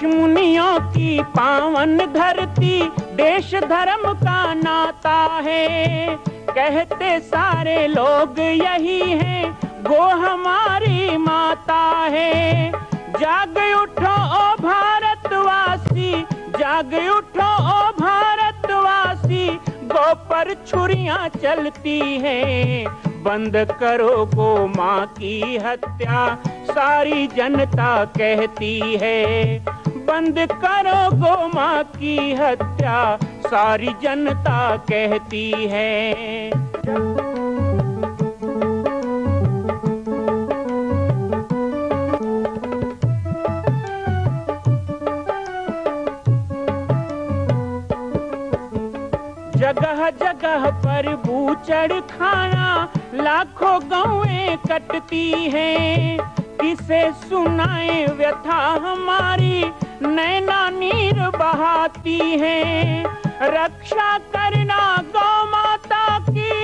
ऋषि मुनियों की पावन धरती, देश धर्म का नाता है। कहते सारे लोग यही हैं, गो हमारी माता है। जाग उठो ओ भारतवासी, जाग उठो ओ भारतवासी, गो पर छुरियां चलती हैं। बंद करो गो माँ की हत्या, सारी जनता कहती है। बंद करो गो माँ की हत्या, सारी जनता कहती है। जगह जगह पर बूचड़ खाना, लाखों गौएं कटती हैं। किसे सुनाए व्यथा हमारी, नैना नीर बहाती हैं। रक्षा करना गौ माता की,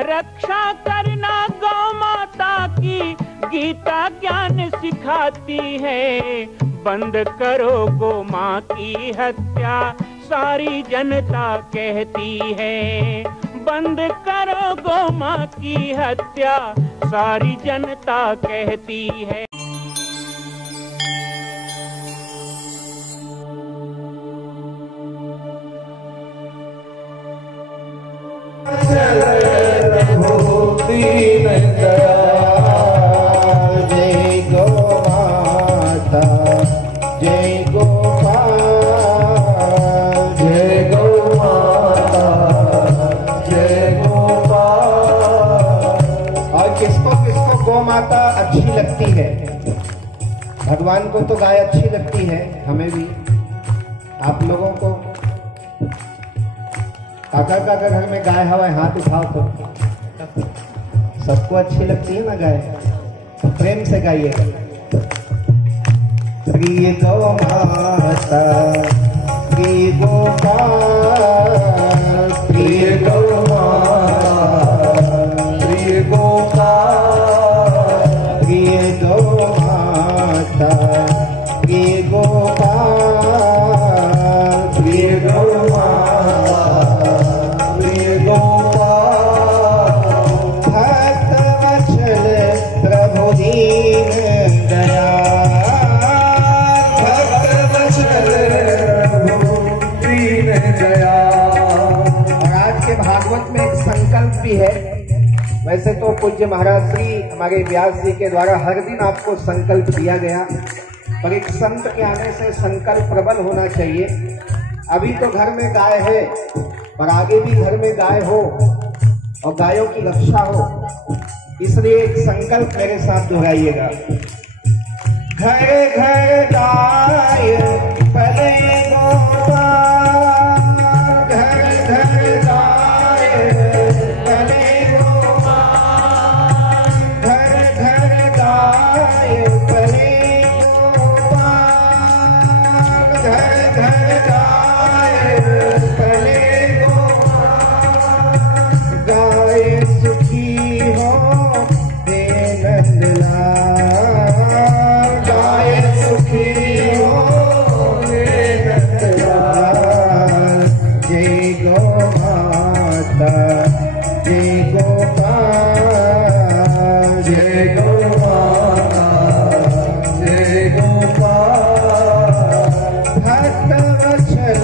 रक्षा करना गौ माता की, गीता ज्ञान सिखाती है। बंद करो गो माँ की हत्या, सारी जनता कहती है। बंद करो गो माँ की हत्या, सारी जनता कहती है। जय गो माता, जय गोपाल, जय गो माता, जय गोपाल। और किसको किसको गौ माता अच्छी लगती है? भगवान को तो गाय अच्छी लगती है, हमें भी। आप लोगों को काका काका घर में गाय हवा हाथ उठाओ तो सबको अच्छी लगती है ना गाय? तो प्रेम से गाइएगा। प्रिय गौ माता, प्रिय गोपाल, प्रिय गौ माता, प्रिय गोपाल, प्रिय गौ माता, प्रिय गोपाल, प्रिय गौ माता, प्रिय गोपाल। भक्त वत्सल प्रभु दीन दयाल, भक्त वत्सल प्रभु दीन दयाल। और आज के भागवत में एक संकल्प भी है। वैसे तो पूज्य महाराज श्री हमारे व्यास जी के द्वारा हर दिन आपको संकल्प दिया गया, पर एक संत के आने से संकल्प प्रबल होना चाहिए। अभी तो घर में गाय है, पर आगे भी घर में गाय हो और गायों की रक्षा हो, इसलिए एक संकल्प मेरे साथ दोहराइएगा। घर घर गाय पले गोपाल, घर घर गाय पले गोपाल, घर घर गाय पले गोपाल, घर घर गाय पले गोपाल। गाय सुखी हो हे नंदलाल, गाय सुखी हो हे नंदलाल। जय गौ माता, जय गोपाल, जय गौ माता, जय गोपाल। भक्त वत्सल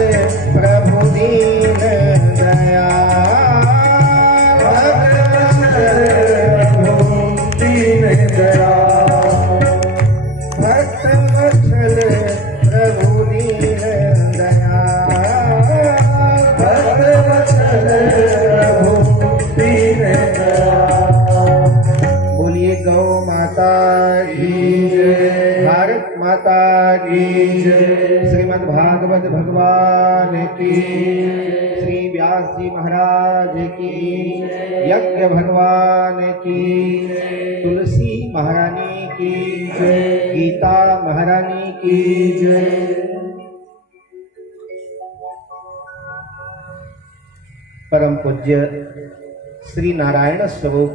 प्रभु दीन दयाल, भक्त वत्सल प्रभु दीन दयाल। भक्त वत्सल प्रभु दीन दयाल, भक्त वत्सल प्रभु दीन दयाल। बोलिए गौ माता की जय, भारत माता की जय। श्रीमद् भागवत भगवान की, श्री व्यास जी महाराज की, यज्ञ भगवान की, तुलसी महारानी की जय, गीता महारानी की जय। परम पूज्य श्री नारायण स्वरूप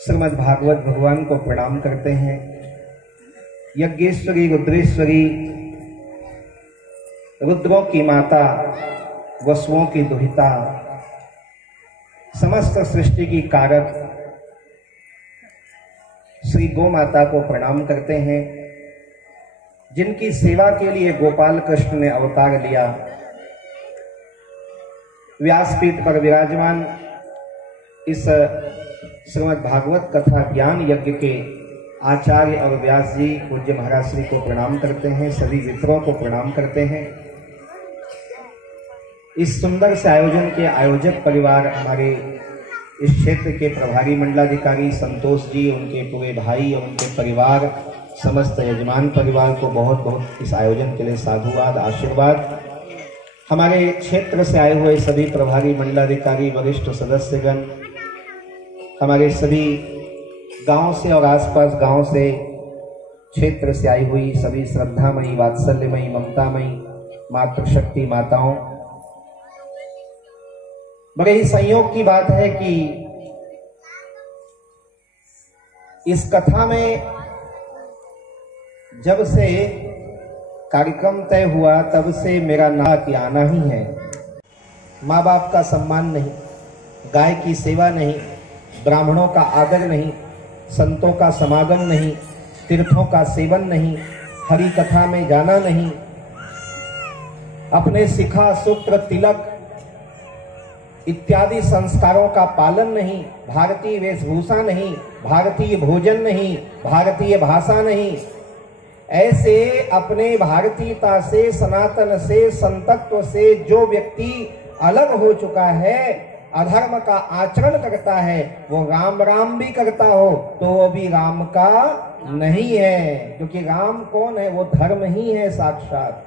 श्रीमद् भागवत भगवान को प्रणाम करते हैं। यज्ञेश्वरी रुद्रेश्वरी, रुद्रों की माता, वसुओं की दुहिता, समस्त सृष्टि की कारक श्री गौ माता को प्रणाम करते हैं, जिनकी सेवा के लिए गोपाल कृष्ण ने अवतार लिया। व्यासपीठ पर विराजमान इस श्रीमद् भागवत कथा ज्ञान यज्ञ के आचार्य और व्यास जी पूज्य महाराज श्री को प्रणाम करते हैं, सभी विप्रों को प्रणाम करते हैं। इस सुंदर से आयोजन के आयोजक परिवार, हमारे इस क्षेत्र के प्रभारी मंडलाधिकारी संतोष जी, उनके पूरे भाई और उनके परिवार, समस्त यजमान परिवार को बहुत बहुत इस आयोजन के लिए साधुवाद, आशीर्वाद। हमारे क्षेत्र से आए हुए सभी प्रभारी मंडलाधिकारी, वरिष्ठ सदस्यगण, हमारे सभी गांव से और आसपास गांव से क्षेत्र से आई हुई सभी श्रद्धामयी, वात्सल्यमयी, ममतामयी मातृशक्ति माताओं, बड़े ही संयोग की बात है कि इस कथा में जब से कार्यक्रम तय हुआ तब से मेरा नाम कि आना ही है। माँ बाप का सम्मान नहीं, गाय की सेवा नहीं, ब्राह्मणों का आदर नहीं, संतों का समागम नहीं, तीर्थों का सेवन नहीं, हरि कथा में जाना नहीं, अपने शिखा सूत्र तिलक इत्यादि संस्कारों का पालन नहीं, भारतीय वेशभूषा नहीं, भारतीय भोजन नहीं, भारतीय भाषा नहीं, ऐसे अपने भारतीयता से, सनातन से, संतत्व से जो व्यक्ति अलग हो चुका है, अधर्म का आचरण करता है, वो राम राम भी करता हो तो वो भी राम का नहीं है, क्योंकि राम कौन है? वो धर्म ही है साक्षात।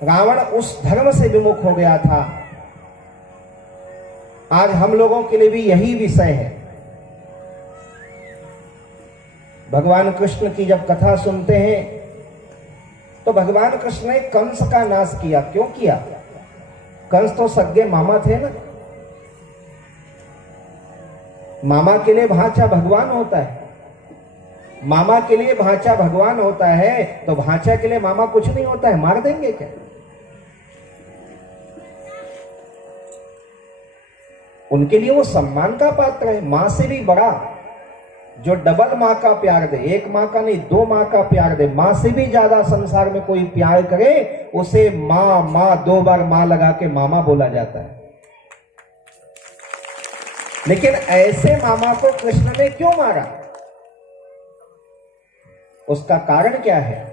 रावण उस धर्म से विमुख हो गया था। आज हम लोगों के लिए भी यही विषय है। भगवान कृष्ण की जब कथा सुनते हैं तो भगवान कृष्ण ने कंस का नाश किया। क्यों किया? कंस तो सगे मामा थे ना। मामा के लिए भांचा भगवान होता है, मामा के लिए भांचा भगवान होता है, तो भांचा के लिए मामा कुछ नहीं होता है। मार देंगे क्या? उनके लिए वो सम्मान का पात्र है। मां से भी बड़ा जो डबल मां का प्यार दे, एक मां का नहीं, दो मां का प्यार दे, मां से भी ज्यादा संसार में कोई प्यार करे, उसे मां मां दो बार मां लगा के मामा बोला जाता है। लेकिन ऐसे मामा को कृष्ण ने क्यों मारा? उसका कारण क्या है?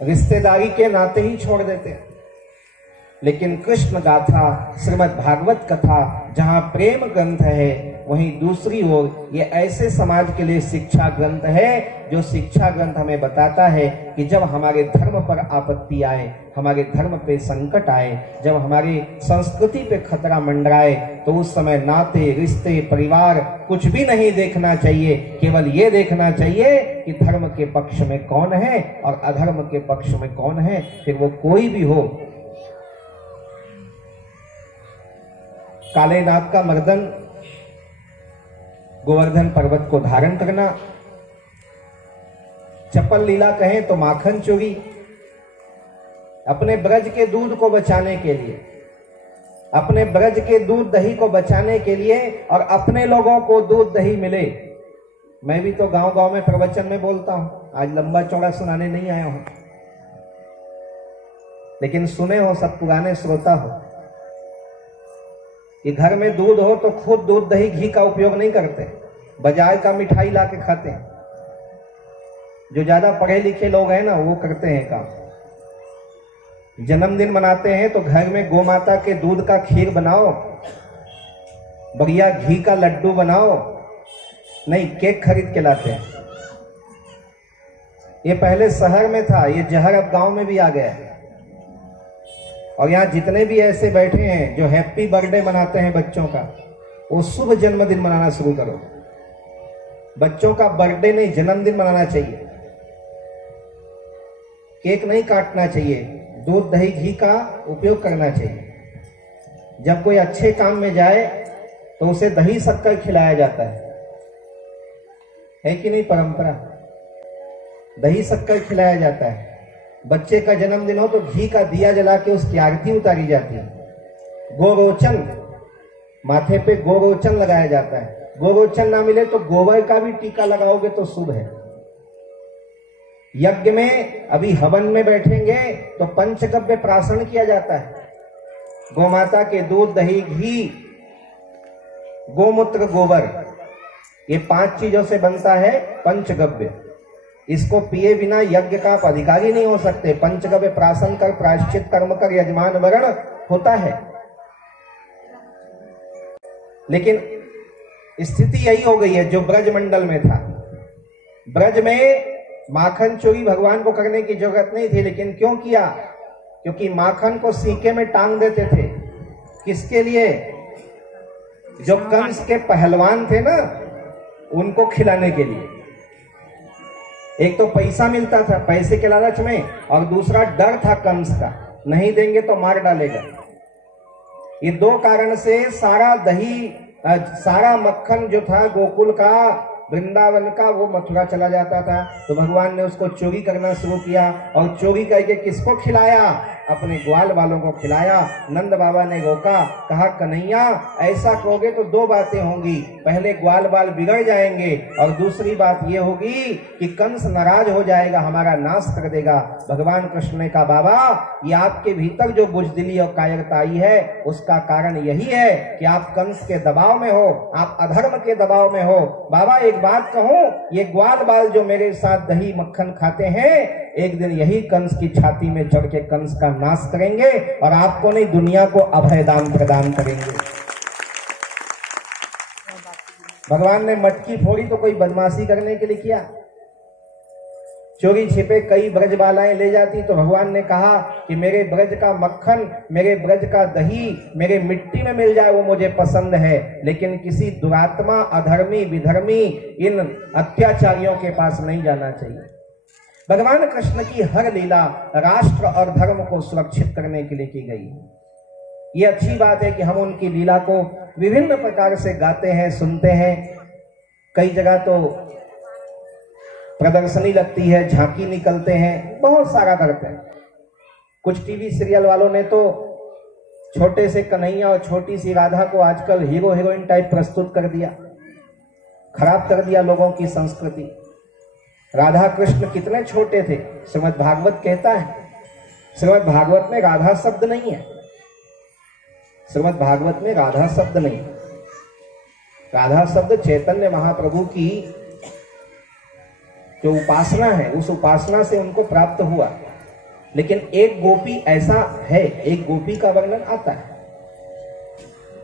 रिश्तेदारी के नाते ही छोड़ देते हैं। लेकिन कृष्ण गाथा, श्रीमद् भागवत कथा जहां प्रेम ग्रंथ है, वहीं दूसरी ओर ये ऐसे समाज के लिए शिक्षा ग्रंथ है, जो शिक्षा ग्रंथ हमें बताता है कि जब हमारे धर्म पर आपत्ति आए, हमारे धर्म पे संकट आए, जब हमारी संस्कृति पे खतरा मंडराए, तो उस समय नाते, रिश्ते, परिवार कुछ भी नहीं देखना चाहिए। केवल ये देखना चाहिए कि धर्म के पक्ष में कौन है और अधर्म के पक्ष में कौन है, फिर वो कोई भी हो। काले नाग का मर्दन, गोवर्धन पर्वत को धारण करना, चप्पल लीला कहें तो माखन चोरी, अपने ब्रज के दूध को बचाने के लिए, अपने ब्रज के दूध दही को बचाने के लिए, और अपने लोगों को दूध दही मिले। मैं भी तो गांव गांव में प्रवचन में बोलता हूं, आज लंबा चौड़ा सुनाने नहीं आया हूं, लेकिन सुने हो, सब पुराने श्रोता हो कि घर में दूध हो तो खुद दूध दही घी का उपयोग नहीं करते, बाजार का मिठाई ला के खाते हैं। जो ज्यादा पढ़े लिखे लोग हैं ना, वो करते हैं काम। जन्मदिन मनाते हैं तो घर में गौ माता के दूध का खीर बनाओ, बढ़िया घी का लड्डू बनाओ, नहीं केक खरीद के लाते हैं। ये पहले शहर में था, ये जहर अब गांव में भी आ गया है। और यहाँ जितने भी ऐसे बैठे हैं जो हैप्पी बर्थडे मनाते हैं बच्चों का, वो शुभ जन्मदिन मनाना शुरू करो। बच्चों का बर्थडे नहीं, जन्मदिन मनाना चाहिए। केक नहीं काटना चाहिए, दूध दही घी का उपयोग करना चाहिए। जब कोई अच्छे काम में जाए तो उसे दही शक्कर खिलाया जाता है कि नहीं परंपरा? दही शक्कर खिलाया जाता है। बच्चे का जन्मदिन हो तो घी का दिया जला के उसकी आरती उतारी जाती है। गोरोचन, माथे पे गोरोचन लगाया जाता है। गोरोचन ना मिले तो गोबर का भी टीका लगाओगे तो शुभ है। यज्ञ में अभी हवन में बैठेंगे तो पंचगव्य प्राशन किया जाता है। गोमाता के दूध, दही, घी, गोमूत्र, गोबर, ये 5 चीजों से बनता है पंचगव्य। इसको पिए बिना यज्ञ का आप अधिकारी नहीं हो सकते। पंचगव्य प्राशन कर, प्रायश्चित कर्म कर, यजमान वर्ण होता है। लेकिन स्थिति यही हो गई है जो ब्रज मंडल में था। ब्रज में माखन चोरी भगवान को करने की जरूरत नहीं थी, लेकिन क्यों किया? क्योंकि माखन को सीके में टांग देते थे। किसके लिए? जो कंस के पहलवान थे ना, उनको खिलाने के लिए। एक तो पैसा मिलता था, पैसे के लालच में, और दूसरा डर था कंस का, नहीं देंगे तो मार डालेगा। ये 2 कारण से सारा दही, सारा मक्खन जो था गोकुल का, वृंदावन का, वो मथुरा चला जाता था। तो भगवान ने उसको चोरी करना शुरू किया, और चोरी करके किसको खिलाया? अपने ग्वाल वालों को खिलाया। नंद बाबा ने रोका, कहा कन्हैया ऐसा कहोगे तो 2 बातें होंगी। पहले ग्वाल बाल बिगड़ जाएंगे, और दूसरी बात ये होगी कि कंस नाराज हो जाएगा, हमारा नाश कर देगा। भगवान कृष्ण ने कहा बाबा, ये आपके भीतर जो बुजदिली और कायरता आई है, उसका कारण यही है कि आप कंस के दबाव में हो, आप अधर्म के दबाव में हो। बाबा एक बात कहूं, ये ग्वाल बाल जो मेरे साथ दही मक्खन खाते हैं, एक दिन यही कंस की छाती में चढ़ के कंस का नाश करेंगे, और आपको नहीं दुनिया को अभयदान प्रदान करेंगे। भगवान ने मटकी फोड़ी तो कोई बदमाशी करने के लिए किया? चोरी छिपे कई ब्रजबालाएं ले जाती, तो भगवान ने कहा कि मेरे ब्रज का मक्खन, मेरे ब्रज का दही मेरे मिट्टी में मिल जाए वो मुझे पसंद है, लेकिन किसी दुरात्मा, अधर्मी, विधर्मी, इन अत्याचारियों के पास नहीं जाना चाहिए। भगवान कृष्ण की हर लीला राष्ट्र और धर्म को सुरक्षित करने के लिए की गई। ये अच्छी बात है कि हम उनकी लीला को विभिन्न प्रकार से गाते हैं, सुनते हैं। कई जगह तो प्रदर्शनी लगती है, झांकी निकलते हैं, बहुत सारा करते हैं। कुछ टीवी सीरियल वालों ने तो छोटे से कन्हैया और छोटी सी राधा को आजकल हीरो हीरोइन टाइप प्रस्तुत कर दिया, खराब कर दिया लोगों की संस्कृति। राधा कृष्ण कितने छोटे थे, श्रीमद् भागवत कहता है। श्रीमद् भागवत में राधा शब्द नहीं है, श्रीमद् भागवत में राधा शब्द नहीं। राधा शब्द चैतन्य महाप्रभु की जो उपासना है, उस उपासना से उनको प्राप्त हुआ। लेकिन एक गोपी ऐसा है, एक गोपी का वर्णन आता है।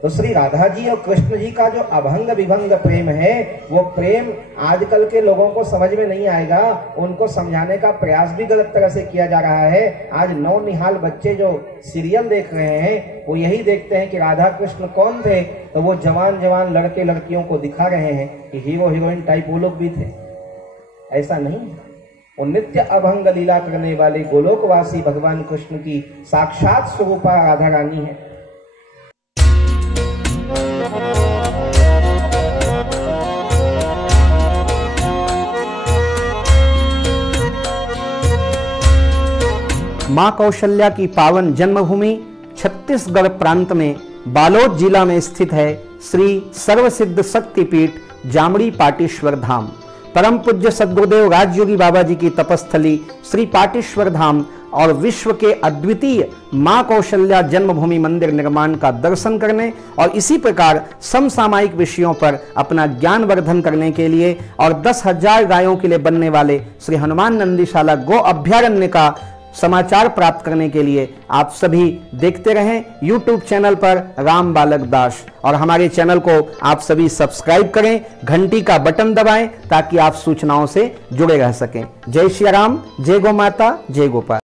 तो श्री राधा जी और कृष्ण जी का जो अभंग विभंग प्रेम है, वो प्रेम आजकल के लोगों को समझ में नहीं आएगा। उनको समझाने का प्रयास भी गलत तरह से किया जा रहा है। आज नौनिहाल बच्चे जो सीरियल देख रहे हैं, वो यही देखते हैं कि राधा कृष्ण कौन थे, तो वो जवान जवान लड़के लड़कियों को दिखा रहे हैं कि हीरो हीरोइन टाइप वो लोग भी थे। ऐसा नहीं है। वो नित्य अभंग लीला करने वाले गोलोकवासी भगवान कृष्ण की साक्षात स्वरूपा राधा रानी है। मां कौशल्या की पावन जन्मभूमि छत्तीसगढ़ प्रांत में बालोद जिला में स्थित है श्री सर्वसिद्ध शक्तिपीठ जामड़ी पाटेश्वर धाम। परम पूज्य सद्गुरुदेव राजयोगी बाबा जी की तपस्थली श्री पाटेश्वर धाम और विश्व के अद्वितीय मां कौशल्या जन्मभूमि मंदिर निर्माण का दर्शन करने और इसी प्रकार समसामयिक विषयों पर अपना ज्ञान वर्धन करने के लिए और 10,000 गायों के लिए बनने वाले श्री हनुमान नंदीशाला गो अभ्यारण्य का समाचार प्राप्त करने के लिए आप सभी देखते रहें YouTube चैनल पर राम बालक दास, और हमारे चैनल को आप सभी सब्सक्राइब करें, घंटी का बटन दबाएं ताकि आप सूचनाओं से जुड़े रह सकें। जय श्री राम, जय गौ माता, जय गोपाल।